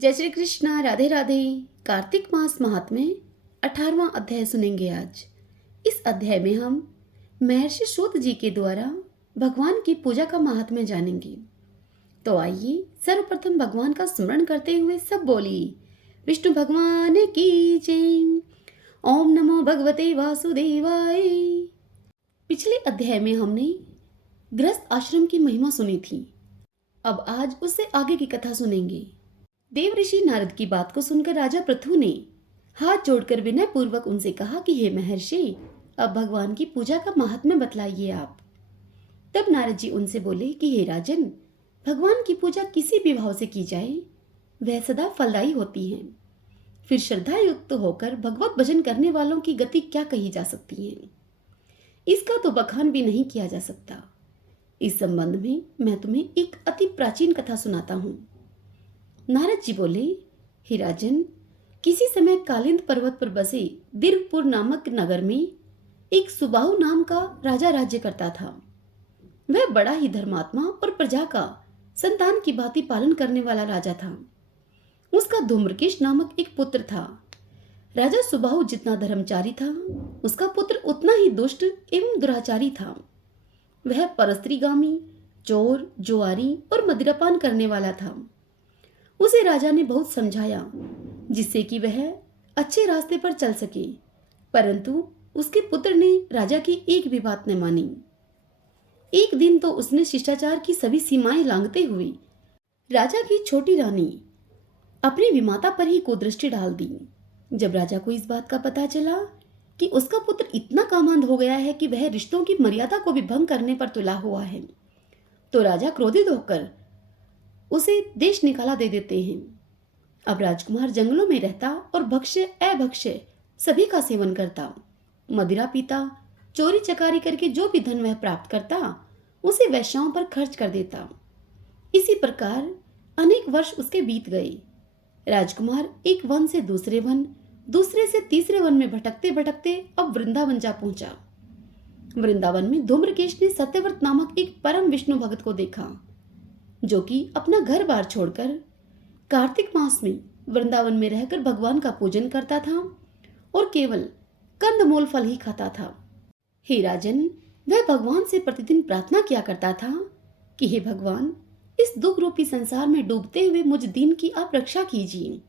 जय श्री कृष्णा। राधे राधे। कार्तिक मास महात्म्य 18वां अध्याय सुनेंगे आज। इस अध्याय में हम महर्षि सूत जी के द्वारा भगवान की पूजा का महात्म्य जानेंगे। तो आइए सर्वप्रथम भगवान का स्मरण करते हुए सब बोलिए विष्णु भगवान की जय। ओम नमो भगवते वासुदेवाय। पिछले अध्याय में हमने गृहस्थ आश्रम की महिमा सुनी थी। अब आज उससे आगे की कथा सुनेंगे। देव ऋषि नारद की बात को सुनकर राजा पृथु ने हाथ जोड़कर विनय पूर्वक उनसे कहा कि हे महर्षि, अब भगवान की पूजा का महात्म्य बतलाइए आप। तब नारद जी उनसे बोले कि हे राजन, भगवान की पूजा किसी भी भाव से की जाए वह सदा फलदायी होती है। फिर श्रद्धा युक्त होकर भगवत भजन करने वालों की गति क्या कही जा सकती है, इसका तो बखान भी नहीं किया जा सकता। इस संबंध में मैं तुम्हें एक अति प्राचीन कथा सुनाता हूँ। नारद जी बोले, हे राजन, किसी समय कालिंद पर्वत पर बसे दीर्घपुर नामक नगर में एक सुबाहु नाम का राजा राज्य करता था। वह बड़ा ही धर्मात्मा और प्रजा का संतान की भांति पालन करने वाला राजा था। उसका धूम्रकेश नामक एक पुत्र था। राजा सुबाहु जितना धर्मचारी था, उसका पुत्र उतना ही दुष्ट एवं दुराचारी था। वह परस्त्रीगामी, चोर, जुआरी और मदिरापान करने वाला था। उसे राजा ने बहुत समझाया जिससे कि वह अच्छे रास्ते पर चल सके, परंतु उसके पुत्र ने राजा की एक भी बात न मानी। एक दिन तो उसने शिष्टाचार की सभी सीमाएं लांघते हुए राजा की छोटी रानी अपनी विमाता पर ही कुदृष्टि डाल दी। जब राजा को इस बात का पता चला कि उसका पुत्र इतना कामांध हो गया है कि वह रिश्तों की मर्यादा को भी भंग करने पर तुला हुआ है, तो राजा क्रोधित होकर उसे देश निकाला दे देते हैं। अब राजकुमार जंगलों में रहता और भक्ष्य अभक्ष्य सभी का सेवन करता, मदिरा पीता, चोरी चकारी करके जो भी धन वह प्राप्त करता उसे वैश्याओं पर खर्च कर देता। इसी प्रकार अनेक वर्ष उसके बीत गए। राजकुमार एक वन से दूसरे वन, दूसरे से तीसरे वन में भटकते भटकते अब वृंदावन जा पहुंचा। वृंदावन में धूम्रकेश ने सत्यव्रत नामक एक परम विष्णु भक्त को देखा, जो कि अपना घर बार छोड़कर कार्तिक मास में वृंदावन में रहकर भगवान का पूजन करता था और केवल कंदमूल फल ही खाता था। हे राजन, वह भगवान से प्रतिदिन प्रार्थना किया करता था कि हे भगवान, इस दुख रूपी संसार में डूबते हुए मुझ दीन की आप रक्षा कीजिए।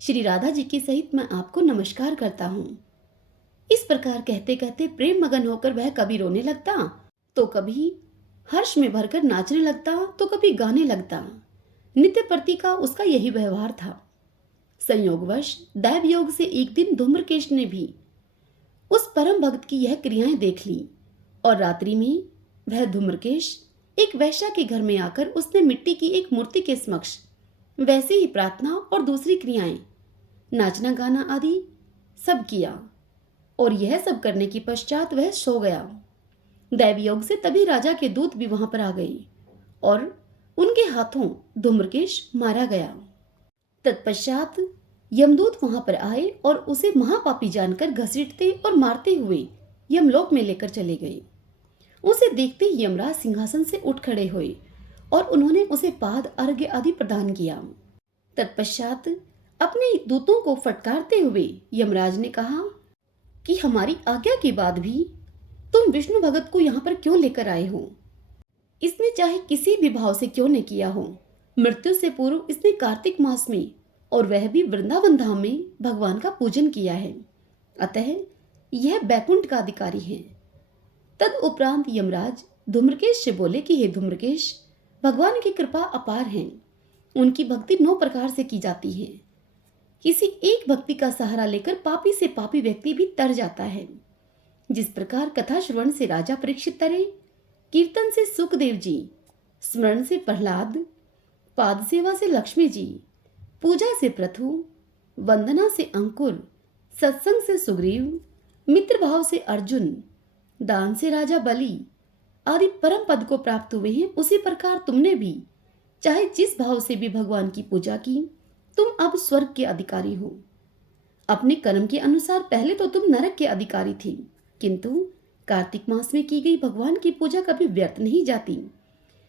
श्री राधा जी के सहित मैं आपको नमस्कार करता हूँ। इस प्रकार कहते कहते प्रेम मगन होकर वह कभी रोने लगता, तो कभी हर्ष में भरकर नाचने लगता, तो कभी गाने लगता। नित्य प्रति का उसका यही व्यवहार था। संयोगवश दैव योग से एक दिन धूम्रकेश ने भी उस परम भक्त की यह क्रियाएं देख ली और रात्रि में वह धूम्रकेश एक वैश्या के घर में आकर उसने मिट्टी की एक मूर्ति के समक्ष वैसे ही प्रार्थना और दूसरी क्रियाएं, नाचना गाना आदि सब किया और यह सब करने के पश्चात वह सो गया। दैव योग से तभी राजा के दूत भी वहां पर आ गए और उनके हाथों धूम्रकेश मारा गया। तत्पश्चात यमदूत वहां पर आए और उसे महापापी जानकर घसीटते और मारते हुए यमलोक में लेकर चले गए। उसे देखते ही यमराज सिंहासन से उठ खड़े हुए और उन्होंने उसे पाद अर्घ्य आदि प्रदान किया। तत्पश्चात अपने दूतों को फटकारते हुए यमराज ने कहा कि हमारी आज्ञा के बाद भी तुम विष्णु भगत को यहाँ पर क्यों लेकर आए हो? इसने चाहे किसी भी भाव से क्यों न किया हो, मृत्यु से पूर्व इसने कार्तिक मास में और वह भी वृंदावन धाम में भगवान का पूजन किया है, अतः यह बैकुंठ का अधिकारी है। तद उपरांत यमराज धूम्रकेश से बोले कि हे धूम्रकेश, भगवान की कृपा अपार है। उनकी भक्ति 9 प्रकार से की जाती है। किसी एक भक्ति का सहारा लेकर पापी से पापी व्यक्ति भी तर जाता है। जिस प्रकार कथा श्रवण से राजा परीक्षित तरे, कीर्तन से सुखदेव जी, स्मरण से प्रहलाद, पाद सेवा से लक्ष्मी जी, पूजा से पृथु, वंदना से अंकुर, सत्संग से सुग्रीव, मित्र भाव से अर्जुन, दान से राजा बलि आदि परम पद को प्राप्त हुए हैं, उसी प्रकार तुमने भी चाहे जिस भाव से भी भगवान की पूजा की, तुम अब स्वर्ग के अधिकारी हो। अपने कर्म के अनुसार पहले तो तुम नरक के अधिकारी थी, किंतु कार्तिक मास में की गई भगवान की पूजा कभी व्यर्थ नहीं जाती।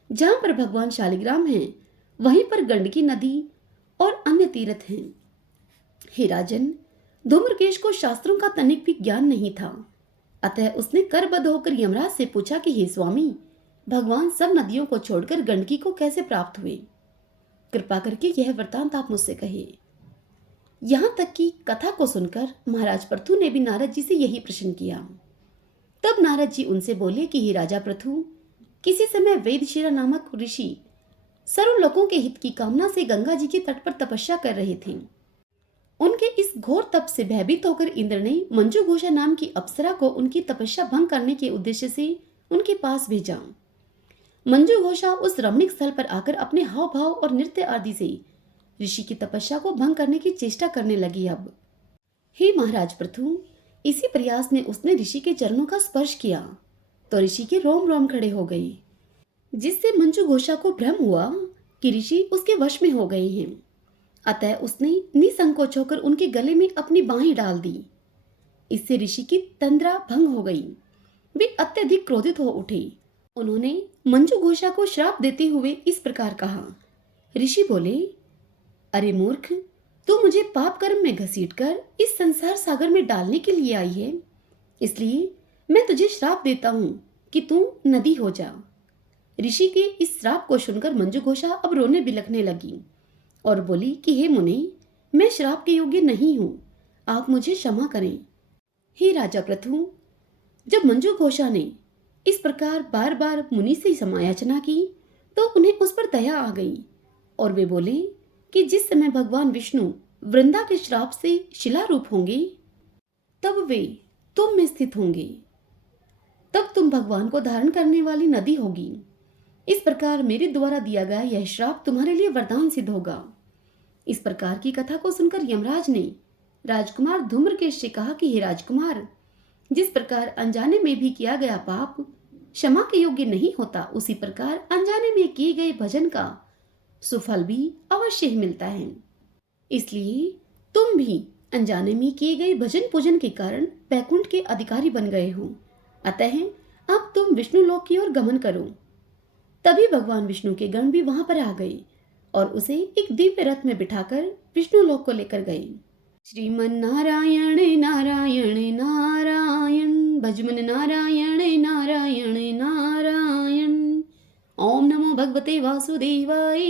जहां पर भगवान शालिग्राम हैं, वहीं पर गंडकी नदी और अन्य मान्य तीर्थ हैं। हे राजन, धूम्रकेश को शास्त्रों का तनिक भी ज्ञान नहीं था, अतः उसने करबद्ध होकर यमराज से पूछा कि हे स्वामी, भगवान सब नदियों को छोड़कर गंडकी को कैसे प्राप्त हुए? कृपा करके यह वृतांत आप मुझसे कहिए। यहाँ तक कि कथा को सुनकर महाराज पृथु ने भी नारद जी से यही प्रश्न किया। तब नारद जी उनसे बोले कि हे राजा पृथु, किसी समय वेदशिरा नामक ऋषि सर्व लोगों के हित की कामना से गंगा जी के तट पर तपस्या कर रहे थे। उनके इस घोर तप से भयभीत होकर इंद्र ने मंजू घोषा नाम की अप्सरा को उनकी तपस्या भंग करने के उद्देश्य से उनके पास भेजा। मंजू घोषा उस रमणीक स्थल पर आकर अपने हाव भाव और नृत्य आदि से ऋषि की तपस्या को भंग करने की चेष्टा करने लगी। अब हे महाराज पृथु, इसी प्रयास में उसने ऋषि के चरणों का स्पर्श किया तो ऋषि के रोम रोम खड़े हो गए, जिससे मंजू घोषा को भ्रम हुआ कि ऋषि उसके वश में हो गए हैं। अतः उसने निसंकोच होकर उनके गले में अपनी बाहें डाल दी। इससे ऋषि की तंद्रा भंग हो गई। वे अत्यधिक क्रोधित हो उठे। उन्होंने मंजू घोषा को श्राप देते हुए इस प्रकार कहा। ऋषि बोले, अरे मूर्ख, तू मुझे पाप कर्म में घसीटकर इस संसार सागर में डालने के लिए आई है, इसलिए मैं तुझे श्राप देता हूं कि तू नदी हो जा। ऋषि के इस श्राप को सुनकर मंजू घोषा अब रोने बिलखने लगी और बोली कि हे मुनि, मैं श्राप के योग्य नहीं हूं, आप मुझे क्षमा करें। हे राजा पृथु, जब मंजू घोषा ने इस प्रकार बार बार मुनि से समायाचना की तो उन्हें उस पर दया आ गई और वे बोले कि जिस समय भगवान विष्णु वृंदा के श्राप से शिलारूप होंगे तब वे तुम में स्थित होंगे, तब तुम भगवान को धारण करने वाली नदी होगी। इस प्रकार मेरे द्वारा दिया गया यह श्राप तुम्हारे लिए वरदान सिद्ध होगा। इस प्रकार की कथा को सुनकर यमराज ने राजकुमार धूम्रकेश से कहा कि हे राजकुमार, जिस प्रकार अनजाने में भी किया गया पाप क्षमा के योग्य नहीं होता, उसी प्रकार अनजाने में किए गए भजन का सुफल भी अवश्य ही मिलता है। इसलिए तुम भी अनजाने में किए गए भजन पूजन के कारण बैकुंठ के अधिकारी बन गए हो। अतः अब तुम विष्णु लोक की ओर गमन करो। तभी भगवान विष्णु के गण भी वहां पर आ गए और उसे एक दिव्य रथ में बिठाकर विष्णु लोक को लेकर गए। श्रीमन नारायण नारायण नारायण, भजमन नारायण नारायण नारायण। ओम नमो भगवते वासुदेवाय।